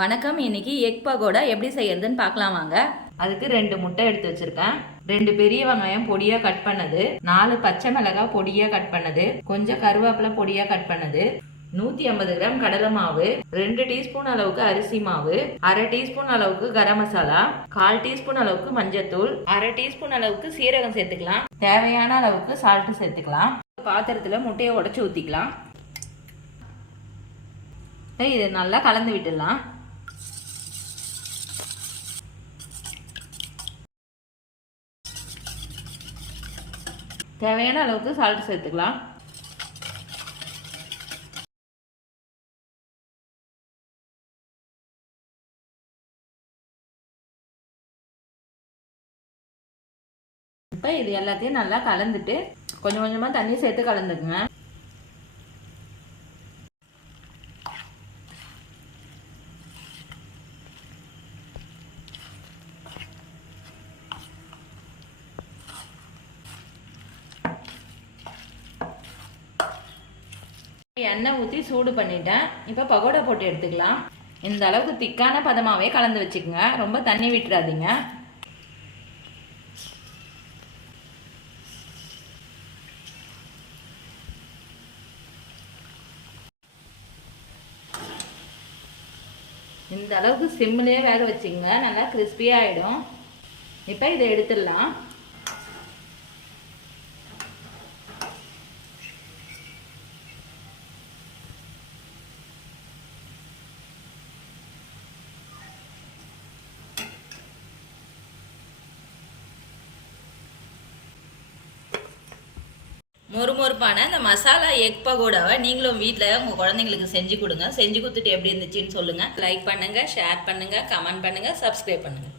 வணக்கம் இன்னைக்கு எக் பகோடா எப்படி செய்யறதுன்னு பார்க்கலாம் வாங்க. அதுக்கு ரெண்டு முட்டை எடுத்து வச்சிருக்கேன். ரெண்டு பெரிய வெங்காயம் பொடியா கட் பண்ணது. நாலு பச்சை மிளகாய் பொடியா கட் பண்ணது. கொஞ்சம் கருவேப்பிலை பொடியா கட் பண்ணது. நூத்தி ஐம்பது கிராம் கடலை மாவு ரெண்டு டீஸ்பூன் அளவுக்கு அரிசி மாவு அரை டீஸ்பூன் அளவுக்கு கரம் மசாலா கால் டீஸ்பூன் அளவுக்கு மஞ்சத்தூள் அரை டீஸ்பூன் அளவுக்கு சீரகம் சேர்த்துக்கலாம். தேவையான அளவுக்கு சால்ட் சேர்த்துக்கலாம். பாத்திரத்துல முட்டையை உடைச்சு ஊத்திக்கலாம். இதை நல்லா கலந்து விட்டுடலாம். தேவையான அளவுக்கு சால்ட் சேர்த்துக்கலாம். இப்போ இது எல்லாத்தையும் நல்லா கலந்துட்டு கொஞ்சம் கொஞ்சமாக தண்ணி சேர்த்து கலந்துக்குங்க. எண்ணெய் ஊற்றி சூடு பண்ணிட்டேன். இப்போ பகோடா போட்டு எடுத்துக்கலாம். இந்த அளவுக்கு திக்கான பதமாகவே கலந்து வச்சுக்கோங்க. ரொம்ப தண்ணி விட்டுறாதீங்க. இந்த அளவுக்கு சிம்லேயே வேக வச்சுங்க நல்லா கிறிஸ்பியாக ஆகிடும் இப்போ இதை எடுத்துடலாம். மொறுமொறுப்பான இந்த மசாலா எக் பகோடாவை நீங்களும் வீட்டில் உங்கள் குழந்தைங்களுக்கு செஞ்சு கொடுங்க. செஞ்சு கொடுத்துட்டு எப்படி இருந்துச்சுன்னு சொல்லுங்கள் லைக் பண்ணுங்கள் ஷேர் பண்ணுங்கள் கமெண்ட் பண்ணுங்கள் சப்ஸ்கிரைப் பண்ணுங்கள்